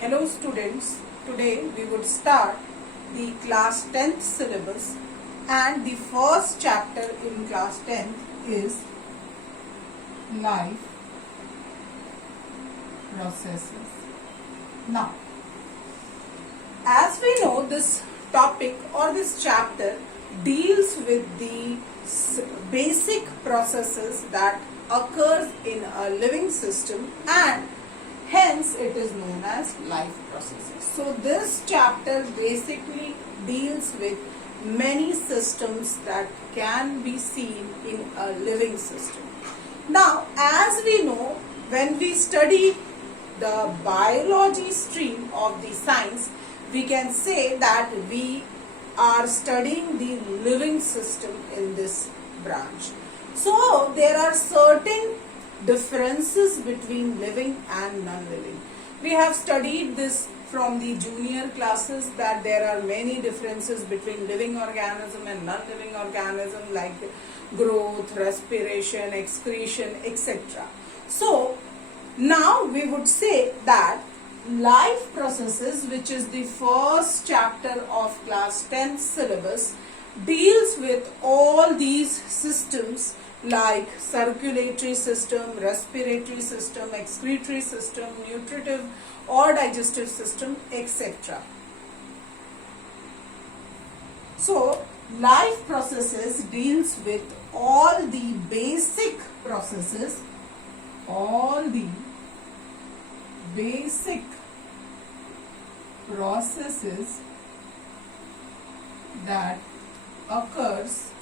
Hello students, today we would start the class 10th syllabus and the first chapter in class 10th is life processes. Now, as we know, this topic or this chapter deals with the basic processes that occurs in a living system and hence it is known as life processes. So this chapter basically deals with many systems that can be seen in a living system. Now, as we know, when we study the biology stream of the science, we can say that we are studying the living system in this branch. So there are certain differences between living and non-living. We have studied this from the junior classes that there are many differences between living organism and non-living organism, like growth, respiration, excretion, etc. So now we would say that life processes, which is the first chapter of class 10th syllabus, deals with all these systems like circulatory system, respiratory system, excretory system, nutritive or digestive system, etc. So, life processes deals with all the basic processes, that occurs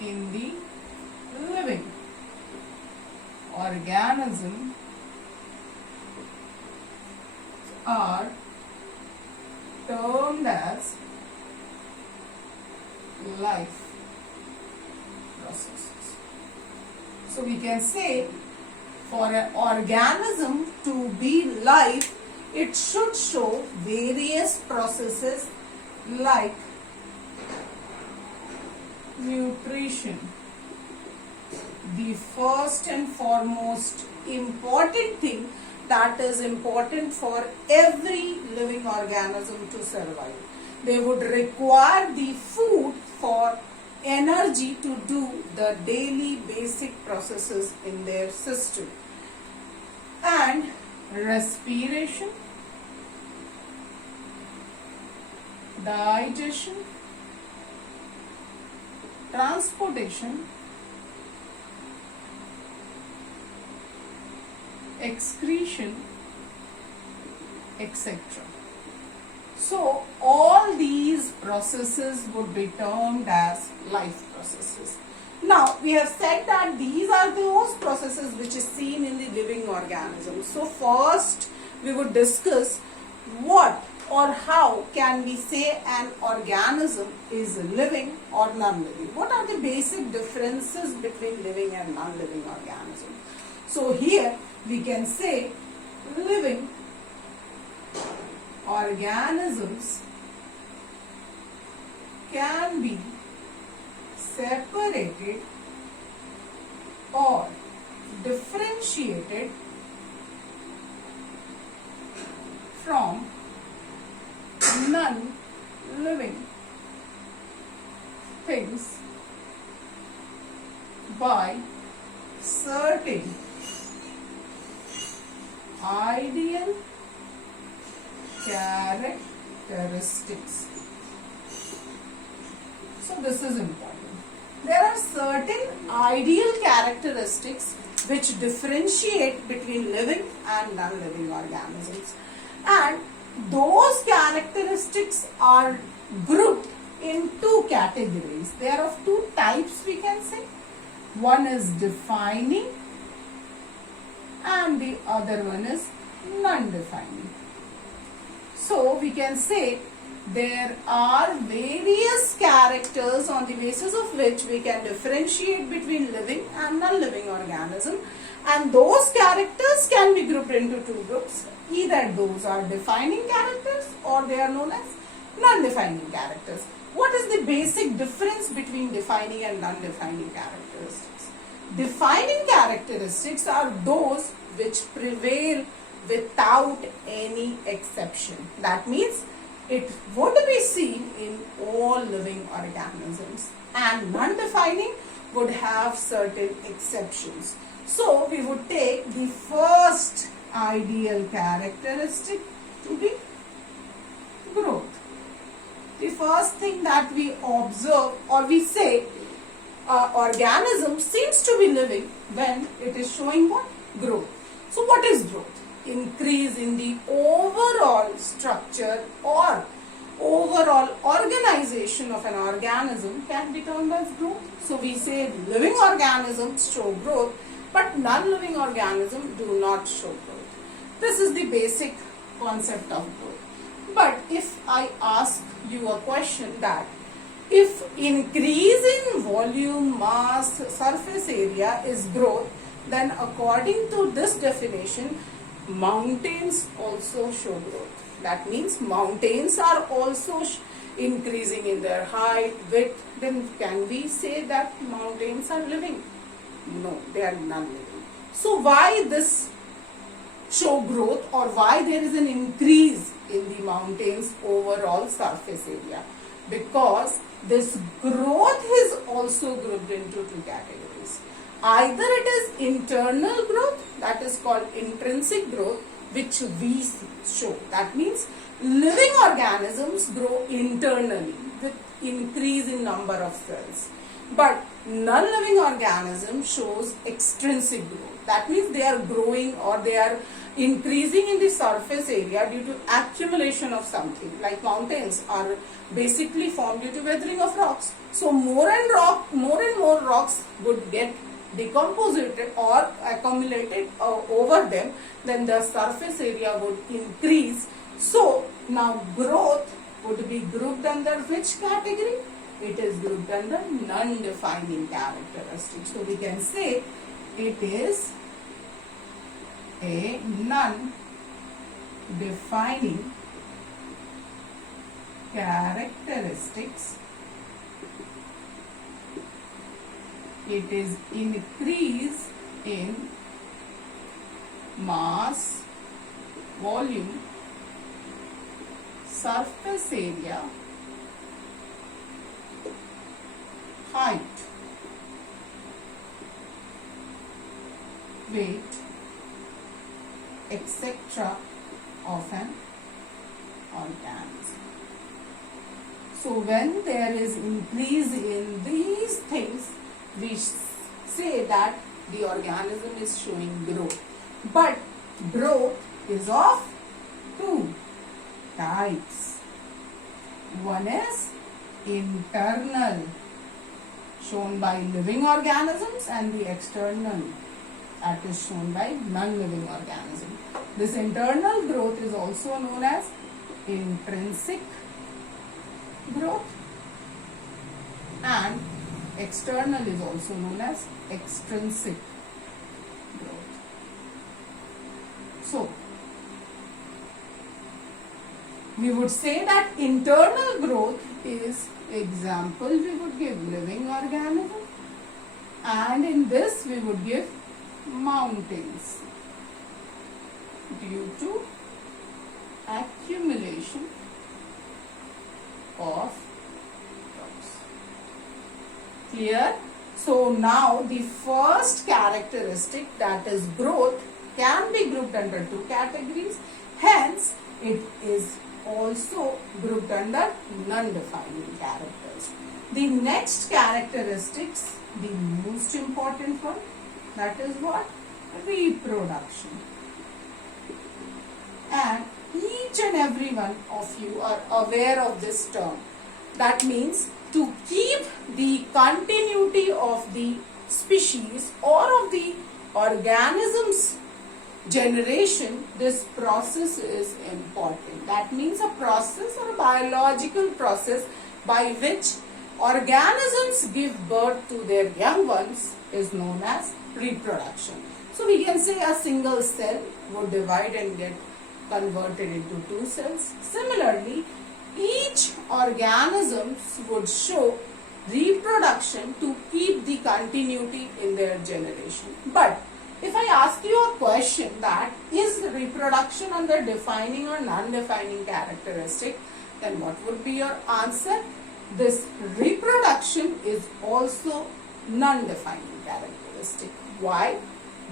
in the living organism are termed as life processes. So we can say for an organism to be life, it should show various processes like nutrition. The first and foremost important thing that is important for every living organism to survive. They would require the food for energy to do the daily basic processes in their system. And respiration, digestion, transportation, excretion, etc. So all these processes would be termed as life processes. Now we have said that these are those processes which is seen in the living organism. So first we would discuss what or how can we say an organism is living or non-living. What are the basic differences between living and non-living organism? So here we can say living organisms can be separated or differentiated from non-living things by certain ideal characteristics. So this is important. There are certain ideal characteristics which differentiate between living and non-living organisms, and those characteristics are grouped in two categories. They are of two types, we can say. One is defining and the other one is non-defining. So we can say there are various characters on the basis of which we can differentiate between living and non-living organism, and those characters can be grouped into two groups. Either those are defining characters or they are known as non-defining characters. What is the basic difference between defining and non-defining characteristics? Defining characteristics are those which prevail without any exception. That means it would be seen in all living organisms, and non-defining would have certain exceptions. So we would take the first ideal characteristic to be growth. The first thing that we observe, or we say, organism seems to be living when it is showing what? Growth. So what is growth? Increase in the overall structure or overall organization of an organism can be termed as growth. So we say living organisms show growth, but non-living organisms do not show growth. This is the basic concept of growth. But if I ask you a question that if increase in volume, mass, surface area is growth, then according to this definition, mountains also show growth. That means mountains are also increasing in their height, width. Then can we say that mountains are living? No, they are non-living. So why this show growth, or why there is an increase in the mountain's overall surface area? Because this growth is also grouped into two categories. Either it is internal growth, that is called intrinsic growth, which we show. That means living organisms grow internally with increase in number of cells. But non-living organism shows extrinsic growth. That means they are growing, or they are increasing in the surface area due to accumulation of something. Like mountains are basically formed due to weathering of rocks. So more and more rocks would get decomposed or accumulated over them, then the surface area would increase. So now growth would be grouped under which category? It is grouped under non-defining characteristics. So we can say it is a non-defining characteristics. It is increase in mass, volume, surface area, height, weight, etc. of an organism. So when there is increase in these things, we say that the organism is showing growth. But growth is of two types. One is internal, shown by living organisms, and the external, that is shown by non-living organism. This internal growth is also known as intrinsic growth, and external is also known as extrinsic growth. So we would say that internal growth is, example we would give living organism, and in this we would give mountains due to accumulation of rocks. Clear? So now the first characteristic, that is growth, can be grouped under two categories. Hence it is also grouped under non-defining characters. The next characteristics, the most important one, that is what? Reproduction. And each and every one of you are aware of this term. That means to keep the continuity of the species or of the organism's generation, this process is important. That means a process or a biological process by which organisms give birth to their young ones is known as reproduction. So we can say a single cell would divide and get converted into two cells. Similarly, each organism would show reproduction to keep the continuity in their generation. But if I ask you a question that is reproduction under defining or non-defining characteristic, then what would be your answer? This reproduction is also non-defining characteristic. Why?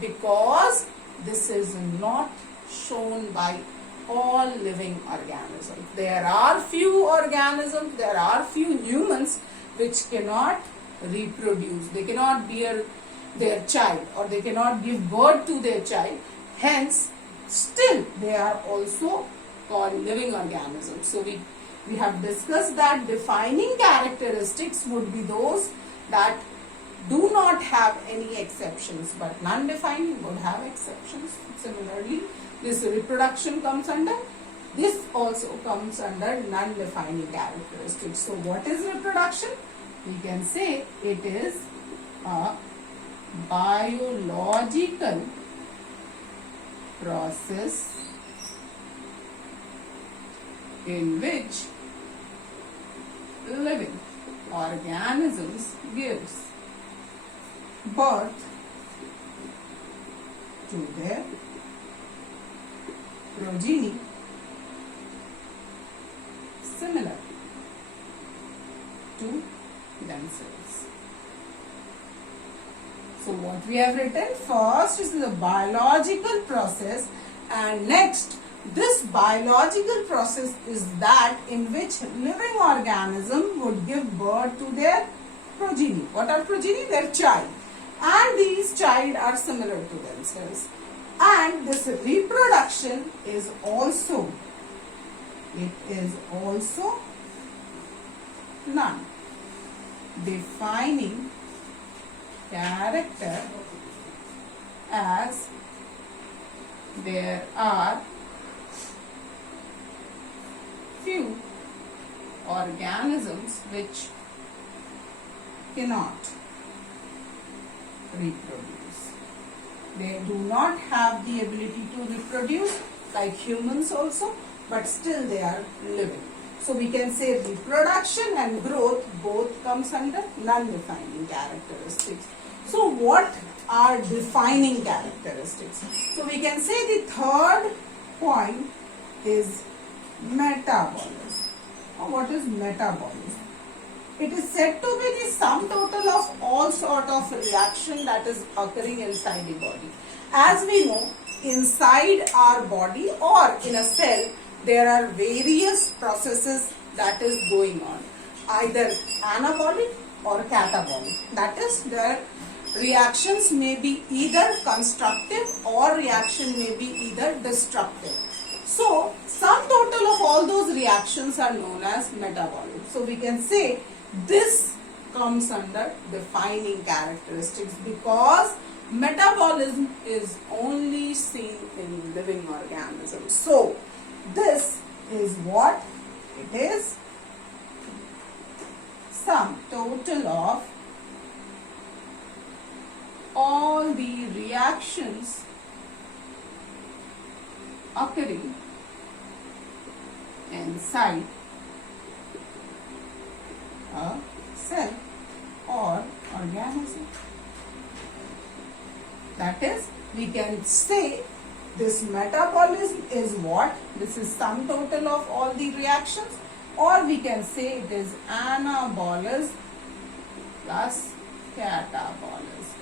Because this is not shown by all living organisms. There are few organisms, there are few humans which cannot reproduce. They cannot bear their child, or they cannot give birth to their child. Hence, still they are also called living organisms. So we have discussed that defining characteristics would be those that do not have any exceptions, but non-defining would have exceptions. Similarly, this reproduction comes under, this also comes under non-defining characteristics. So what is reproduction? We can say it is a biological process in which living organisms gives birth to their progeny similar to themselves. So what we have written first is the biological process, and next this biological process is that in which living organism would give birth to their progeny. What are progeny? Their child. And these child are similar to themselves. And this reproduction is also, it is also non-defining character, as there are few organisms which cannot reproduce. They do not have the ability to reproduce like humans also, but still they are living. So we can say reproduction and growth both comes under non-defining characteristics. So what are defining characteristics? So we can say the third point is metabolism. Now what is metabolism? It is said to be the sum total of all sort of reaction that is occurring inside the body. As we know, inside our body or in a cell, there are various processes that is going on, either anabolic or catabolic. That is, their reactions may be either constructive or reaction may be either destructive. So, sum total of all those reactions are known as metabolic. So, we can say this comes under defining characteristics because metabolism is only seen in living organisms. So, this is what it is, sum total of all the reactions occurring inside a cell or organism. That is, we can say this metabolism is what? This is sum total of all the reactions, or we can say it is anabolism plus catabolism.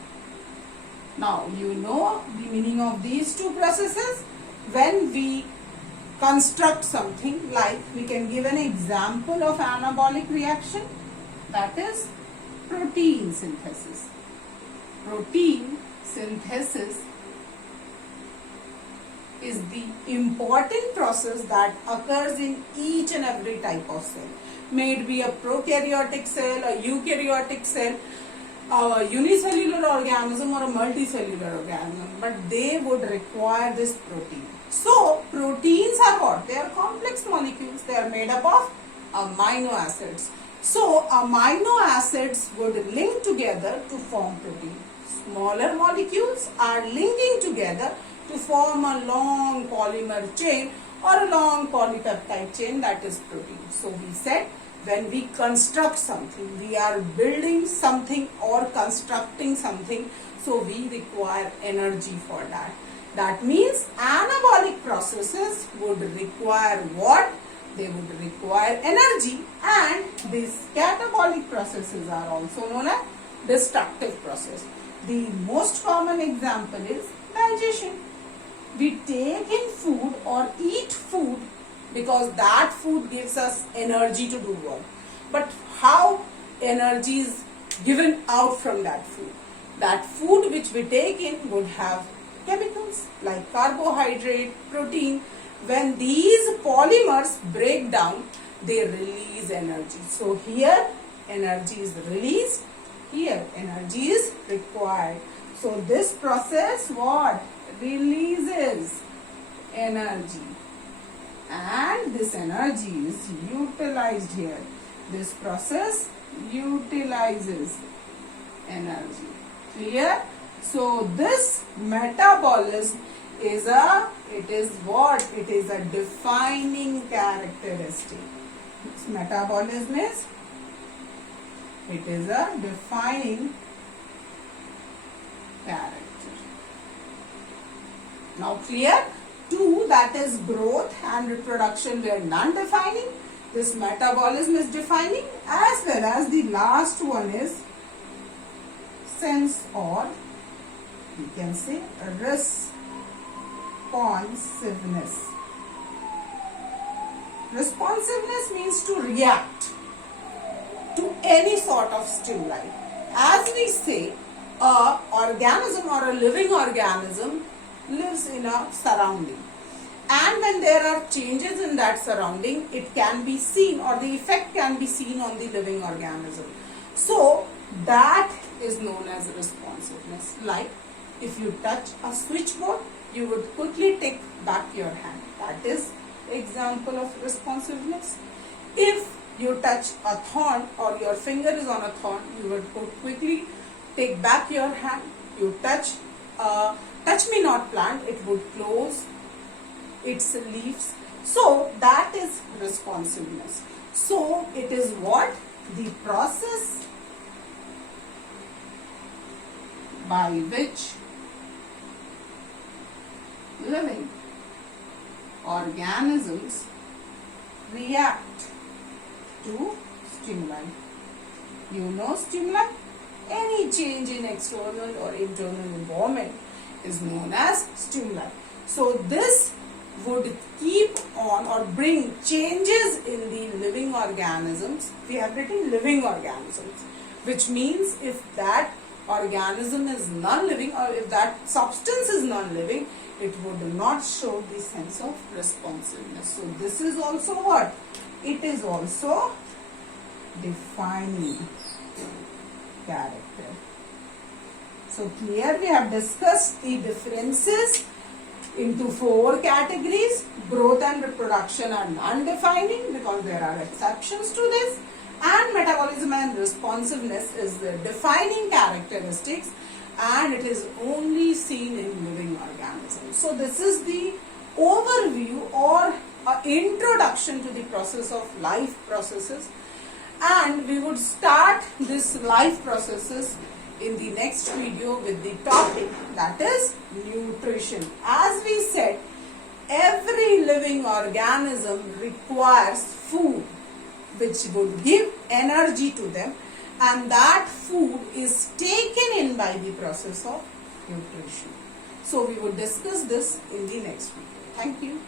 Now, you know the meaning of these two processes. When we construct something, like we can give an example of anabolic reaction, that is protein synthesis. Protein synthesis is the important process that occurs in each and every type of cell. May it be a prokaryotic cell, a eukaryotic cell, a unicellular organism or a multicellular organism, but they would require this protein. So, proteins are what? They are complex molecules. They are made up of amino acids. So, amino acids would link together to form protein. Smaller molecules are linking together to form a long polymer chain or a long polypeptide chain, that is protein. So, we said when we construct something, we are building something or constructing something, so we require energy for that. That means anabolic processes would require what? They would require energy, and these catabolic processes are also known as destructive process. The most common example is digestion. We take in food or eat food because that food gives us energy to do work. But how energy is given out from that food? That food which we take in would have chemicals like carbohydrate, protein. When these polymers break down, they release energy. So here energy is released, here energy is required. So this process what? Releases energy, and this energy is utilized here. This process utilizes energy. Clear? So this metabolism is a defining characteristic. This metabolism is a defining character. Now clear? 2, that is growth and reproduction, were non-defining. This metabolism is defining, as well as the last one is sense, or we can say responsiveness. Responsiveness means to react to any sort of stimuli. As we say, a organism or a living organism lives in a surrounding, and when there are changes in that surrounding, it can be seen, or the effect can be seen on the living organism. So that is known as responsiveness. Like if you touch a switchboard, you would quickly take back your hand. That is example of responsiveness. If you touch a thorn, or your finger is on a thorn, you would quickly take back your hand. You touch me not plant, it would close its leaves. So that is responsiveness. So it is what? The process by which living organisms react to stimuli. You know stimuli? Any change in external or internal environment is known as stimuli. So this would keep on or bring changes in the living organisms. We have written living organisms, which means if that organism is non-living, or if that substance is non-living, it would not show the sense of responsiveness. So this is also what? It is also defining character. So clear, we have discussed the differences into 4 categories. Growth and reproduction are non-defining because there are exceptions to this, and metabolism and responsiveness is the defining characteristics, and it is only seen in living organisms. So this is the overview or introduction to the process of life processes, and we would start this life processes in the next video with the topic, that is nutrition. As we said, every living organism requires food which would give energy to them, and that food is taken in by the process of nutrition. So we will discuss this in the next video. Thank you.